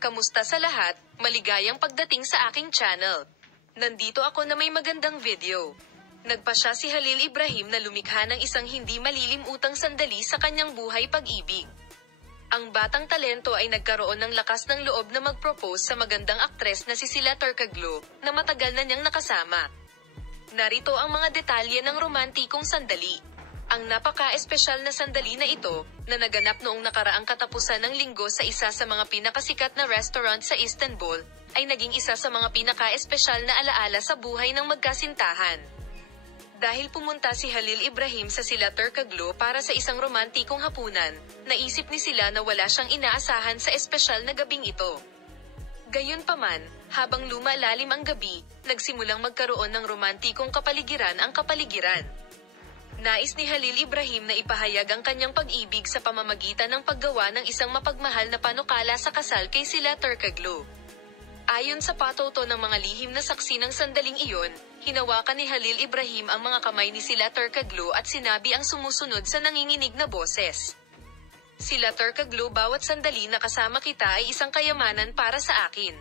Kamusta sa lahat? Maligayang pagdating sa aking channel. Nandito ako na may magandang video. Nagpasya si Halil Ibrahim na lumikha ng isang hindi malilimutang sandali sa kanyang buhay pag-ibig. Ang batang talento ay nagkaroon ng lakas ng loob na mag-propose sa magandang aktres na si Sila Turcaglo, na matagal na niyang nakasama. Narito ang mga detalye ng romantikong sandali. Ang napaka-espesyal na sandali na ito, na naganap noong nakaraang katapusan ng linggo sa isa sa mga pinakasikat na restaurant sa Istanbul, ay naging isa sa mga pinaka-espesyal na alaala sa buhay ng magkasintahan. Dahil pumunta si Halil Ibrahim sa Sila Turcaglo para sa isang romantikong hapunan, naisip ni Sila na wala siyang inaasahan sa espesyal na gabing ito. Gayunpaman, habang lumalalim ang gabi, nagsimulang magkaroon ng romantikong kapaligiran ang kapaligiran. Nais ni Halil Ibrahim na ipahayag ang kanyang pag-ibig sa pamamagitan ng paggawa ng isang mapagmahal na panukala sa kasal kay Sila Turcaglo. Ayon sa patoto ng mga lihim na saksi ng sandaling iyon, hinawakan ni Halil Ibrahim ang mga kamay ni Sila Turcaglo at sinabi ang sumusunod sa nanginginig na boses. Sila Turcaglo, bawat sandali na kasama kita ay isang kayamanan para sa akin.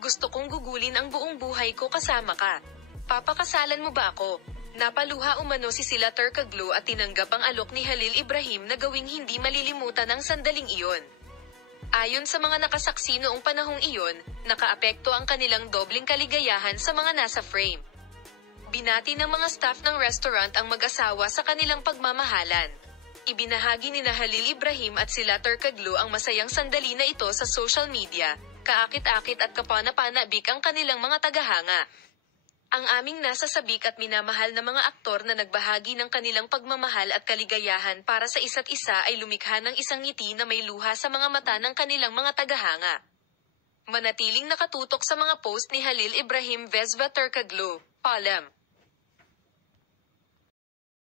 Gusto kong gugulin ang buong buhay ko kasama ka. Papakasalan mo ba ako? Napaluha umano si Sila Turcaglo at tinanggap ang alok ni Halil Ibrahim na gawing hindi malilimutan ang sandaling iyon. Ayon sa mga nakasaksi noong panahong iyon, nakaapekto ang kanilang dobling kaligayahan sa mga nasa frame. Binati ng mga staff ng restaurant ang mag-asawa sa kanilang pagmamahalan. Ibinahagi ni Halil Ibrahim at Sila Turcaglo ang masayang sandali na ito sa social media, kaakit-akit at kapana-panabik ang kanilang mga tagahanga. Ang aming nasa sabik at minamahal na mga aktor na nagbahagi ng kanilang pagmamahal at kaligayahan para sa isa't isa ay lumikha ng isang ngiti na may luha sa mga mata ng kanilang mga tagahanga. Manatiling nakatutok sa mga post ni Halil Ibrahim Vesva Turcaglo, Palem.